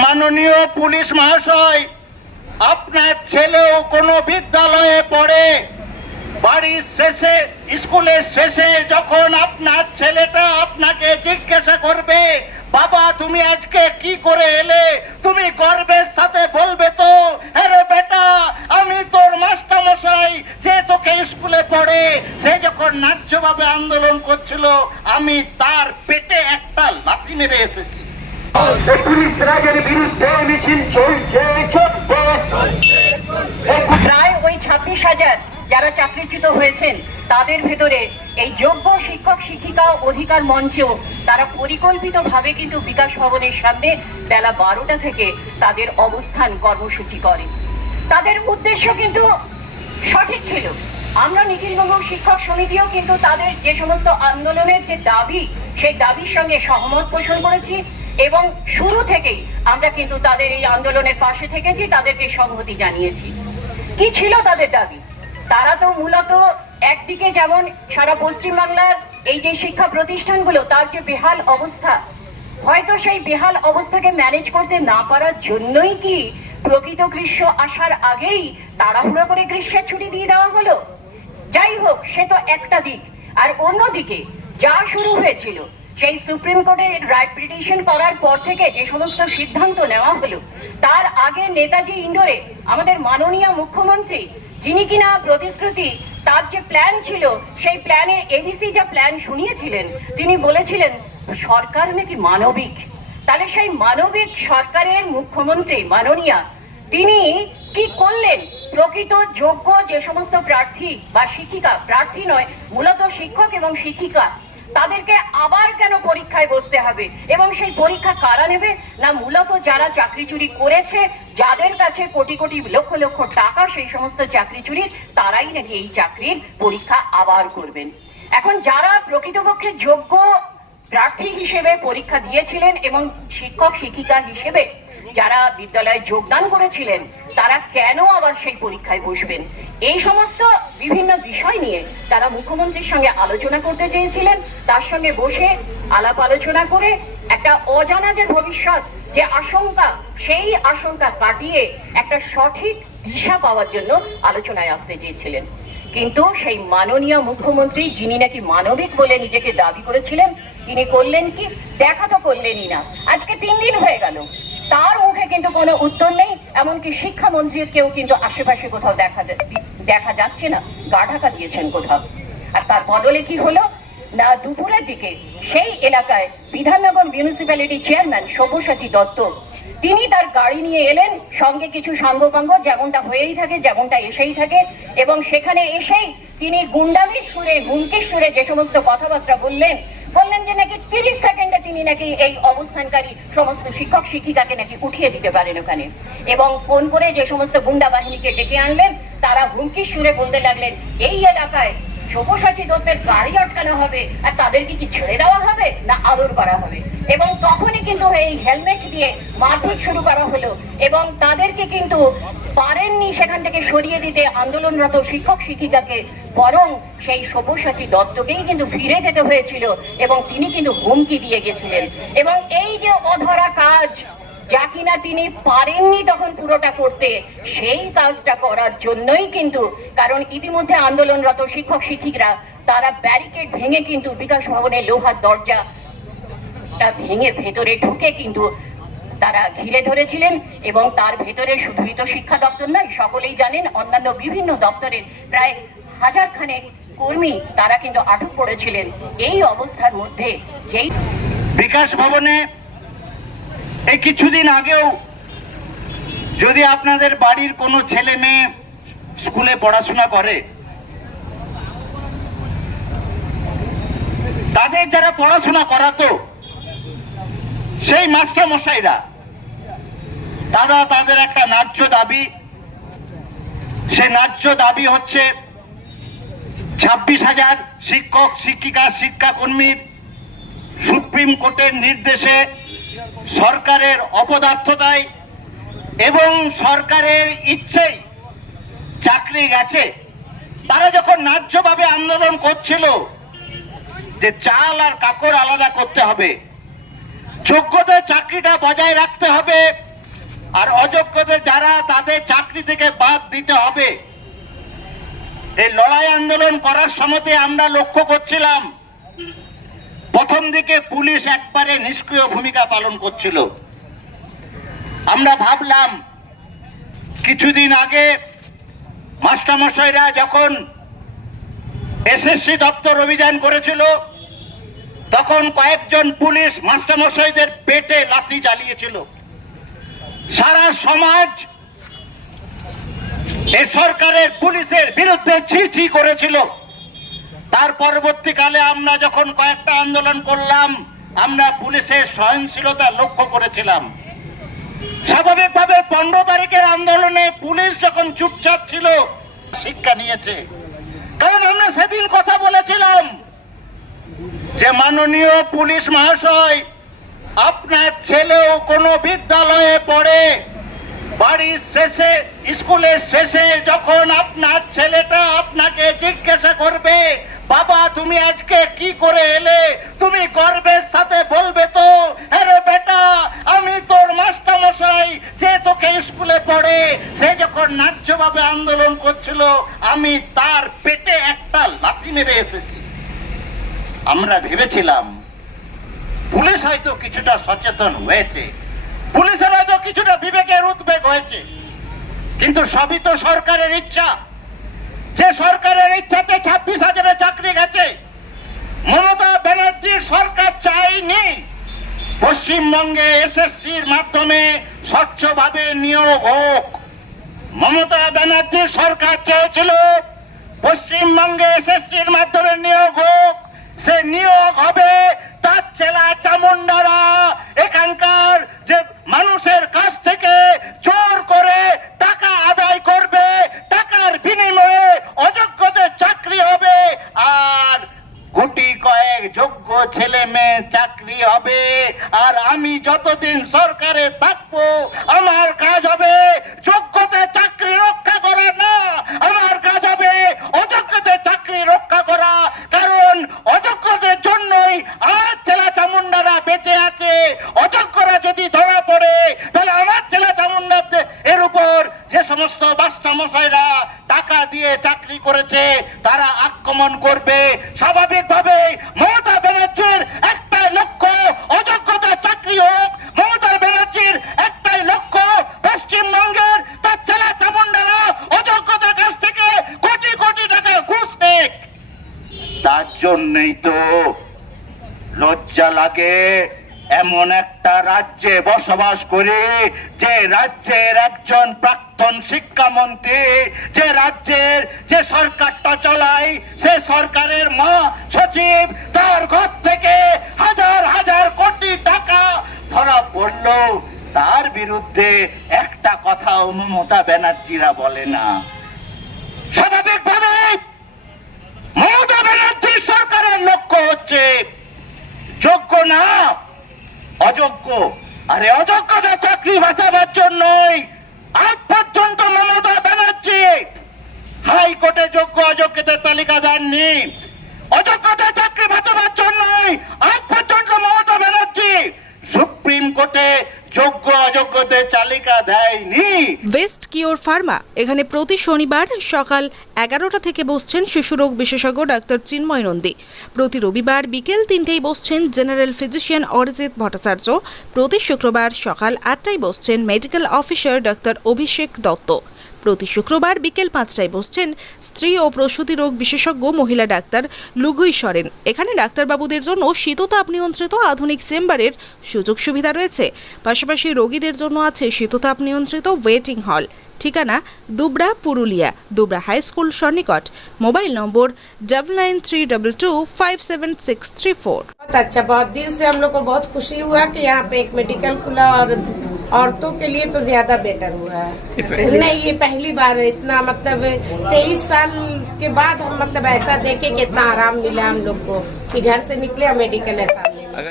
মাননীয় পুলিশ মহাশয়, আপনার ছেলেও কোনো বিদ্যালয়ে পড়ে, বাড়ির শেষে স্কুলের শেষে যখন আপনার ছেলেটা আপনাকে জিজ্ঞাসা করবে, বাবা তুমি আজকে কি করে এলে, তুমি গর্বের সাথে বলবে তো, আরে বেটা আমি তোর মাস্টারমশাই যে তোকে স্কুলে পড়ে, সে যখন ন্যায্যভাবে আন্দোলন করছিল আমি তার পেটে একটা লাথি মেরে এসেছি। প্রায় ওই 26,000 যারা চাকরিচ্যুত হয়েছেন তাদের ভেতরে এই যোগ্য শিক্ষক শিক্ষিকা অধিকার মঞ্চেও তারা পরিকল্পিতভাবে কিন্তু বিকাশ ভবনের সামনে বেলা 12টা থেকে তাদের অবস্থান কর্মসূচি করে। তাদের উদ্দেশ্য কিন্তু সঠিক ছিল। আমরা নিখিলবঙ্গ শিক্ষক সমিতিও কিন্তু তাদের যে সমস্ত আন্দোলনের যে দাবি, সেই দাবির সঙ্গে সহমত পোষণ করেছি এবং শুরু থেকেই আমরা কিন্তু তাদের এই আন্দোলনের পাশে থেকেছি, তাদেরকে সংহতি জানিয়েছি। কি ছিল তাদের দাবি? তারা তো মূলত একদিকে যেমন সারা পশ্চিমবাংলার এই যে শিক্ষা প্রতিষ্ঠানগুলো তার যে বেহাল অবস্থা, হয়তো সেই বেহাল অবস্থাকে ম্যানেজ করতে না পারার জন্যই কি প্রকৃত গ্রীষ্ম আসার আগেই তাড়াহুড়ো করে গ্রীষ্মের ছুটি দিয়ে দেওয়া হলো? যাই হোক, সে তো একটা দিক। আর অন্যদিকে যা শুরু হয়েছিল সেই সুপ্রিম কোর্টের রায় পিটিশন করার পর থেকে যে সমস্ত সিদ্ধান্ত নেওয়া হলো, তার আগে নেতাজি ইন্ডোরে আমাদের মাননীয় মুখ্যমন্ত্রী, যিনি কিনা প্রতিশ্রুতি তার যে প্ল্যান ছিল সেই প্ল্যানে এবিসি যা প্ল্যান শুনিয়েছিলেন, তিনি বলেছিলেন সরকার নাকি মানবিক। তাহলে সেই মানবিক সরকারের মুখ্যমন্ত্রী মাননীয়া তিনি কি করলেন? প্রকৃত যোগ্য যে সমস্ত প্রার্থী বা শিক্ষিকা, প্রার্থী নয় মূলত শিক্ষক এবং শিক্ষিকা, তাদেরকে আবার কেন পরীক্ষায় বসতে হবে? এবং সেই পরীক্ষা কারা নেবে? না মূলত যারা চাকরি চুরি করেছে, যাদের কাছে কোটি কোটি লক্ষ লক্ষ টাকা সেই সমস্ত চাকরি চুরির, তারাই নাকি এই চাকরির পরীক্ষা আবার করবেন। এখন যারা প্রকৃতপক্ষে যোগ্য প্রার্থী হিসেবে পরীক্ষা দিয়েছিলেন এবং শিক্ষক শিক্ষিকা হিসেবে যারা বিদ্যালয়ে যোগদান করেছিলেন, তারা কেন আবার সেই পরীক্ষায় বসবেন? এই সমস্ত বিভিন্ন বিষয় নিয়ে তারা মুখ্যমন্ত্রীর সঙ্গে আলোচনা করতে চেয়েছিলেন। তার সঙ্গে বসে আলাপ আলোচনা করে একটা অজানা যে ভবিষ্যৎ, যে আশঙ্কা, সেই আশঙ্কা কাটিয়ে একটা সঠিক দিশা পাওয়ার জন্য আলোচনায় আসতে চেয়েছিলেন। কিন্তু সেই মাননীয় মুখ্যমন্ত্রী, যিনি নাকি মানবিক বলে নিজেকে দাবি করেছিলেন, তিনি করলেন কি? দেখা তো করলেনই না। আজকে 3 দিন হয়ে গেল, তার মুখে কিন্তু কোনো উত্তর নেই। এমনকি শিক্ষামন্ত্রীর কেউ কিন্তু আশেপাশে কোথাও দেখা যাচ্ছে না, গা ঢাকা দিয়েছেন কোথাও। আর তার বদলে কি হলো না, দুপুরের দিকে সেই এলাকায় বিধাননগর মিউনিসিপ্যালিটি চেয়ারম্যান সব্যসাচী দত্ত, তিনি তার গাড়ি নিয়ে এলেন, সঙ্গে কিছু সাঙ্গপাঙ্গ, যেমনটা হয়েই থাকে, যেমনটা এসেই থাকে, এবং সেখানে এসেই তিনি গুন্ডামির সুরে, হুমকির সুরে যে সমস্ত কথাবার্তা বললেন যে নাকি 30 সেকেন্ডে তিনি নাকি এই অবস্থানকারী সমস্ত শিক্ষক শিক্ষিকাকে নাকি উঠিয়ে দিতে পারেন ওখানে, এবং ফোন করে যে সমস্ত গুন্ডা বাহিনীকে ডেকে আনলেন। তারা হুমকির সুরে বলতে লাগলেন এই এলাকায় সব্যসাচী দত্তের গাড়ি আটকানো হবে, আর তাদেরকে কি ছেড়ে দেওয়া হবে না আদর করা হবে? এবং তখনই কিন্তু এই হেলমেট দিয়ে মারপিট শুরু করা হলো, এবং তাদেরকে কিন্তু পারেননি সেখান থেকে সরিয়ে দিতে আন্দোলনরত শিক্ষক শিক্ষিকাকে, বরং সেই সব্যসাচী দত্তকেই কিন্তু ফিরে যেতে হয়েছিল, এবং তিনি কিন্তু হুমকি দিয়ে গেছিলেন। এবং এই যে অধরা কাজ, যা কিনা তিনি পারেননি তখন পুরোটা করতে, সেই কাজটা করার জন্যই কিন্তু, কারণ ইতিমধ্যে আন্দোলনরত শিক্ষক শিক্ষিকরা তারা ব্যারিকেড ভেঙে কিন্তু বিকাশ ভবনের লোহার দরজাটা ভেঙে ভেতরে ঢুকে কিন্তু তারা ঘিরে ধরেছিলেন। এবং তার ভেতরে শুধুই তো শিক্ষা দপ্তর নয়, সকলেই জানেন অন্যান্য বিভিন্ন দপ্তরের প্রায় 1000 খানেক কর্মী তারা কিন্তু আটক করেছিলেন। এই অবস্থার মধ্যে যেই বিকাশ ভবনে এই কিছুদিন আগেও যদি আপনাদের বাড়ির কোনো ছেলে মেয়ে স্কুলে পড়াশোনা করে, তাদের যারা পড়াশোনা করাতো সেই মাস্টার মশাইরা, তাদের একটা ন্যায্য দাবি, সে ন্যায্য দাবি হচ্ছে 26,000 শিক্ষক শিক্ষিকা শিক্ষাকর্মীর সুপ্রিম কোর্টের নির্দেশে, সরকারের অপদার্থতায় এবং সরকারের ইচ্ছেই চাকরি গেছে। তারা যখন ন্যায্যভাবে আন্দোলন করছিল যে চাল আর কাপড় আলাদা করতে হবে, যোগ্যদের চাকরিটা বজায় রাখতে হবে, আর অযোগ্যদের যারা তাদের চাকরি থেকে বাদ দিতে হবে। এই লড়াই আন্দোলন করার সময় আমরা লক্ষ্য করছিলাম, প্রথম দিকে পুলিশ একবারে নিষ্ক্রিয় ভূমিকা পালন করছিল। আমরা ভাবলাম কিছুদিন আগে মাস্টারমশাইরা যখন এসএসসি দপ্তর অভিযান করেছিল, তখন কয়েকজন পুলিশ মাস্টারমশাইদের পেটে লাথি চালিয়েছিল। সারা সমাজ এই সরকারের পুলিশের বিরুদ্ধে ছি করেছিল। তার পরবর্তীকালে আমরা যখন কয়েকটা আন্দোলন করলাম, আমরা পুলিশের সহনশীলতা লক্ষ্য করেছিলাম। স্বাভাবিকভাবে 15 তারিখের আন্দোলনে পুলিশ যখন চুপচাপ ছিল, শিক্ষা নিয়েছে। কারণ আমরা সেদিন কথা বলেছিলাম যে মাননীয় পুলিশ মহাশয়, আপনার ছেলেও কোনো বিদ্যালয়ে পড়ে, বাড়ির শেষে স্কুলের শেষে যখন আপনার ছেলেটা আপনাকে জিজ্ঞাসা করবে, বাবা তুমি আজকে কি করে এলে, তুমি গর্বের সাথে বলবে তো, আরে বেটা আমি তোর মাস্টারমশাই যে তোকে স্কুলে পড়ে, সে যখন ন্যায্যভাবে আন্দোলন করছিল আমি তার পেটে একটা লাথি মেরে এসেছি। আমরা ভেবেছিলাম পুলিশ হয়তো কিছুটা সচেতন হয়েছে, পুলিশের হয়তো কিছুটা বিবেকের উদ্বেগ হয়েছে, কিন্তু সবই তো সরকারের ইচ্ছা। যে সরকারের ইচ্ছাতে 26,000 চাকরি গেছে। মমতা ব্যানার্জির সরকার চাইনি পশ্চিমবঙ্গে এসএসসির মাধ্যমে স্বচ্ছভাবে নিয়োগ হোক। মমতা ব্যানার্জির সরকার চেয়েছিল পশ্চিমবঙ্গে এসএসসির মাধ্যমে নিয়োগ হোক। সে নিয়োগ হবে তার চেলা চামুন্ডারা এখানকার যে মানুষের কাছ থেকে জোর করে টাকা আদায় করবে, টাকার বিনিময়ে অযোগ্যদের চাকরি হবে, আর গুটি কয়েক যোগ্য ছেলে মেয়ে চাকরি হবে। আর আমি যতদিন সরকারে থাকবো আমার কাজ হবে যোগ্যদের চাকরি রক্ষা করা না, আমার কাজ হবে অযোগ্যদের চাকরি রক্ষা করা। কারণ অযোগ্যদের জন্যই আমার চেলা চামুন্ডারা বেঁচে আছে। অযোগ্যরা যদি ধরা পড়ে তাহলে আমার চেলা চামুন্ডাদের এর উপর যে সমস্ত মাস্টারমশাইরা টাকা দিয়ে চাকরি করেছে তারা আক্রমণ করবে। স্বাভাবিকভাবে মমতা ব্যানার্জির একটাই লক্ষ্য অযোগ্যতার চাকরি হোক। মমতা ব্যানার্জির একটাই লক্ষ্য পশ্চিমবঙ্গের তার চেলা চামুন্ডারা অযোগ্যতার কাছ থেকে কোটি কোটি টাকা ঘুষ নেক। তার জন্যই তো লজ্জা লাগে এমন একটা রাজ্যে বসবাস করি, যে রাজ্যের একজন প্রাক্তন শিক্ষামন্ত্রী, যে রাজ্যের যে সরকারটা চালায় সে সরকারের মা সচিব, তার ঘর থেকে হাজার হাজার কোটি টাকা ধরা পড়লো, তার বিরুদ্ধে একটা কথাও মমতা ব্যানার্জিরা বলে না। স্বাভাবিকভাবে মমতা ব্যানার্জির সরকারের লক্ষ্য হচ্ছে যোগ্য না অযোগ্য। আরে অযোগ্যদের চাকরি বাঁচাবার জন্যই আজ পর্যন্ত মমতা ব্যানার্জি হাইকোর্টে যোগ্য অযোগ্যদের তালিকা দেননি। অযোগ্যদের চাকরি বাঁচাবার জন্যই আজ পর্যন্ত মমতা ব্যানার্জি সুপ্রিম কোর্টে যোগ্য অযোগ্যদের তালিকা দেয়নি। ওয়েস্ট কিওর ফার্মা এখানে প্রতি শনিবার সকাল 11টা থেকে বসছেন শিশুরোগ বিশেষজ্ঞ ডাক্তার চিন্ময় নন্দী। প্রতি রবিবার বিকেল 3টায় বসছেন জেনারেল ফিজিশিয়ান অরিজিৎ ভট্টাচার্য। প্রতি শুক্রবার সকাল 8টায় বসছেন মেডিকেল অফিসার ডাক্তার অভিষেক দত্ত। প্রতি শুক্রবার বিকেল 5টায় বসছেন স্ত্রী ও প্রসূতি রোগ বিশেষজ্ঞ মহিলা ডাক্তার লুগুই সরেন। এখানে ডাক্তারবাবুদের জন্য শীততাপ নিয়ন্ত্রিত আধুনিক চেম্বারের সুযোগ সুবিধা রয়েছে। পাশাপাশি রোগীদের জন্য আছে শীততাপ নিয়ন্ত্রিত ওয়েটিং হল। ঠিকানা দুবরা, পুরুলিয়া, দুবরা হাই স্কুল সন্নিকট। Mobile number 9932257634। बहुत अच्छा, बहुत दिल से हम लोग को बहुत खुशी हुआ कि यहाँ पे एक मेडिकल खुला और औरतों के लिए तो ज्यादा बेटर हुआ है। नहीं, ये पहली बार है इतना, मतलब 23 साल के बाद हम मतलब ऐसा देखे कि इतना आराम मिला हम लोग को कि घर से निकले और मेडिकल ऐसा